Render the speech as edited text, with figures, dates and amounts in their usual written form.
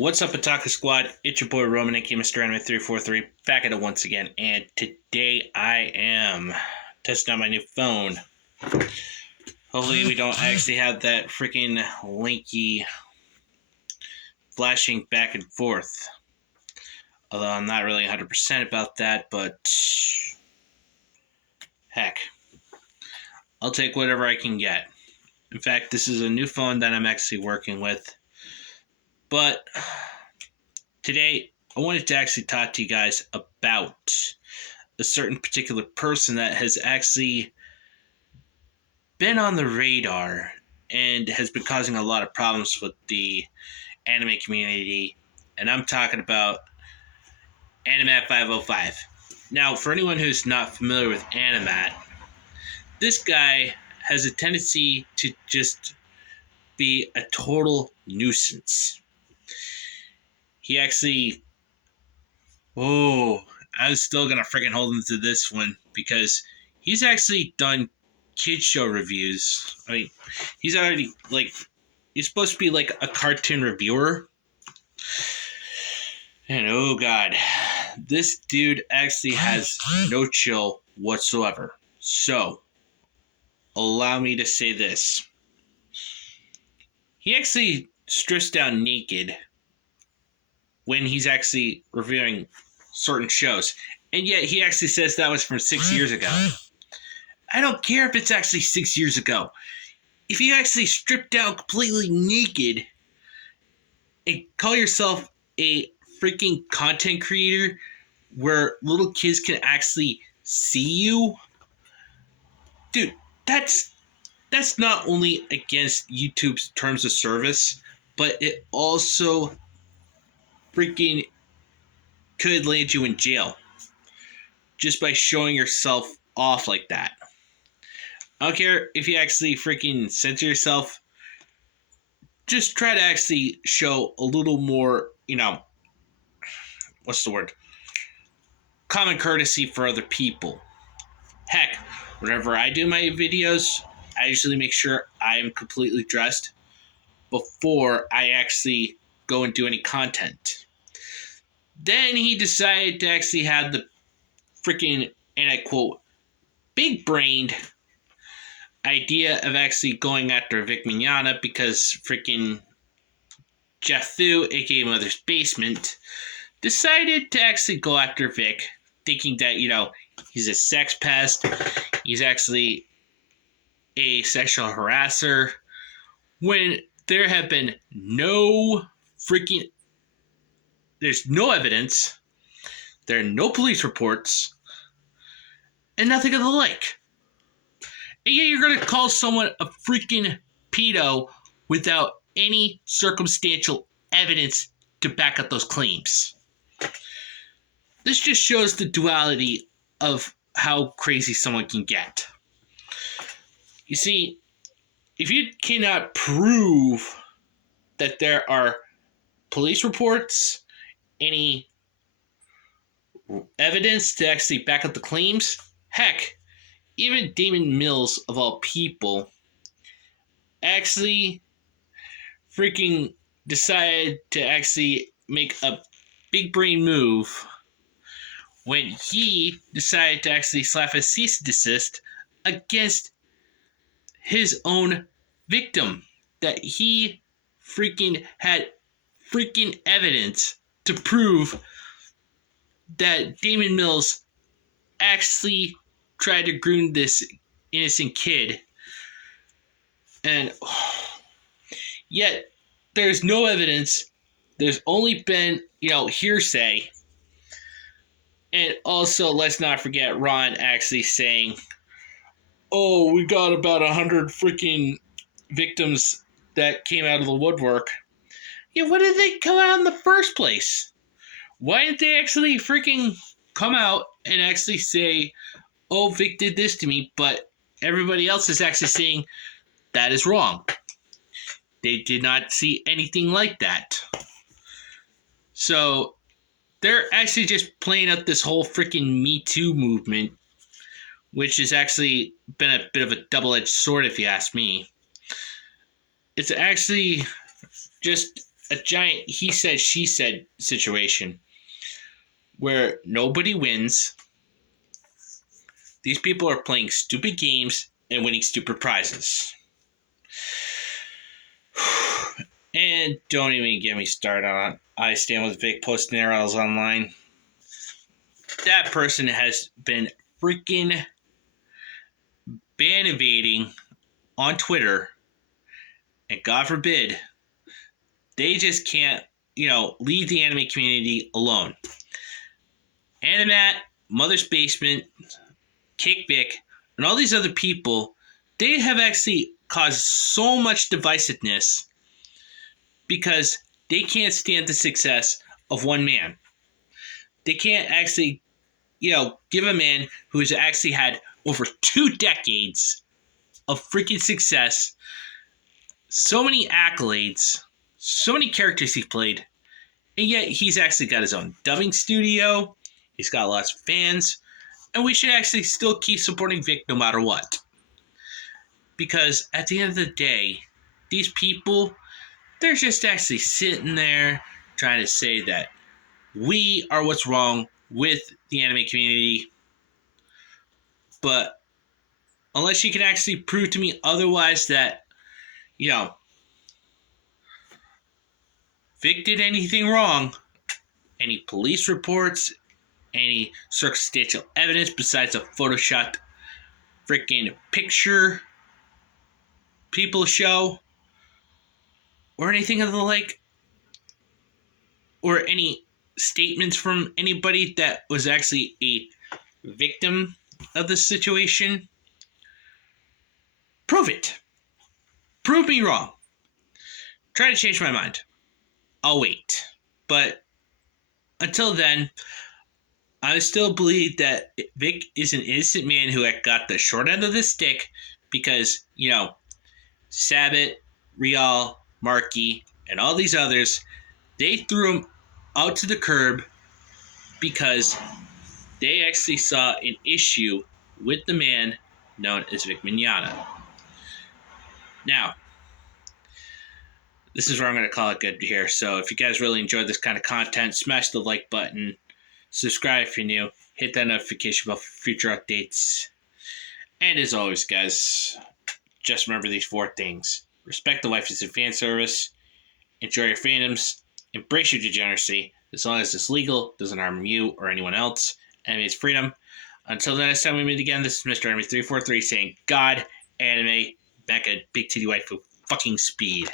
What's up, Attacker Squad? It's your boy Roman, aka Mr. AniMat505, back at it once again. And today I am testing out my new phone. Hopefully we don't actually have that freaking linky flashing back and forth. Although I'm not really 100% about that, but heck, I'll take whatever I can get. In fact, this is a new phone that I'm actually working with. But today, I wanted to actually talk to you guys about a certain particular person that has actually been on the radar and has been causing a lot of problems with the anime community. And I'm talking about AniMat505. Now, for anyone who's not familiar with AniMat, this guy has a tendency to just be a total nuisance. He actually, I was still gonna freaking hold him to this one because he's actually done kid show reviews. I mean, he's already he's supposed to be like a cartoon reviewer. And oh god, this dude actually has no chill whatsoever. So, allow me to say this. He actually strips down naked when he's actually reviewing certain shows. And yet he actually says that was from 6 years ago. I don't care if it's actually 6 years ago. If you actually strip down completely naked and call yourself a freaking content creator where little kids can actually see you, dude, that's not only against YouTube's terms of service, but it also freaking could land you in jail just by showing yourself off like that. I don't care if you actually freaking censor yourself. Just try to actually show a little more, what's the word? Common courtesy for other people. Heck, whenever I do my videos, I usually make sure I am completely dressed before I actually go and do any content. Then he decided to actually have the freaking, and I quote, big-brained idea of actually going after Vic Mignona because freaking Jeff Thu, aka Mother's Basement, decided to actually go after Vic, thinking that, he's a sex pest, he's actually a sexual harasser, when there have been there's no evidence, there are no police reports, and nothing of the like. And yet you're going to call someone a freaking pedo without any circumstantial evidence to back up those claims. This just shows the duality of how crazy someone can get. You see, if you cannot prove that there are police reports, any evidence to actually back up the claims, heck, even Damon Mills, of all people, actually freaking decided to actually make a big brain move when he decided to actually slap a cease and desist against his own victim that he freaking had freaking evidence to prove that Damon Mills actually tried to groom this innocent kid. And yet there's no evidence. There's only been, hearsay. And also, let's not forget Ron actually saying, oh, we got about 100 freaking victims that came out of the woodwork. Yeah, why did they come out in the first place? Why didn't they actually freaking come out and actually say, oh, Vic did this to me, but everybody else is actually saying that is wrong. They did not see anything like that. So they're actually just playing up this whole freaking Me Too movement, which has actually been a bit of a double-edged sword if you ask me. It's actually just a giant he said, she said situation where nobody wins. These people are playing stupid games and winning stupid prizes. And don't even get me started on I Stand With Vic posting their articles online. That person has been freaking ban evading on Twitter, and God forbid, they just can't, leave the anime community alone. AniMat, Mother's Basement, KickVic, and all these other people, they have actually caused so much divisiveness because they can't stand the success of one man. They can't actually, give a man who's actually had over 2 decades of freaking success, so many accolades, so many characters he's played, and yet he's actually got his own dubbing studio, he's got lots of fans, and we should actually still keep supporting Vic no matter what. Because at the end of the day, these people, they're just actually sitting there trying to say that we are what's wrong with the anime community. But unless you can actually prove to me otherwise that, Vic did anything wrong, any police reports, any circumstantial evidence besides a photoshopped freaking picture people show, or anything of the like, or any statements from anybody that was actually a victim of the situation, prove it. Prove me wrong. Try to change my mind. I'll wait. But until then, I still believe that Vic is an innocent man who had got the short end of the stick because, Sabat, Rial, Markey, and all these others, they threw him out to the curb because they actually saw an issue with the man known as Vic Mignona. Now, this is where I'm going to call it good here. So if you guys really enjoyed this kind of content, smash the like button, subscribe if you're new, hit that notification bell for future updates. And as always, guys, just remember these 4 things. Respect the waifus and fan service. Enjoy your fandoms. Embrace your degeneracy. As long as it's legal, doesn't harm you or anyone else. Anime is freedom. Until the next time we meet again, this is Mr. Anime343 saying God, anime, back at big titty waifu fucking speed.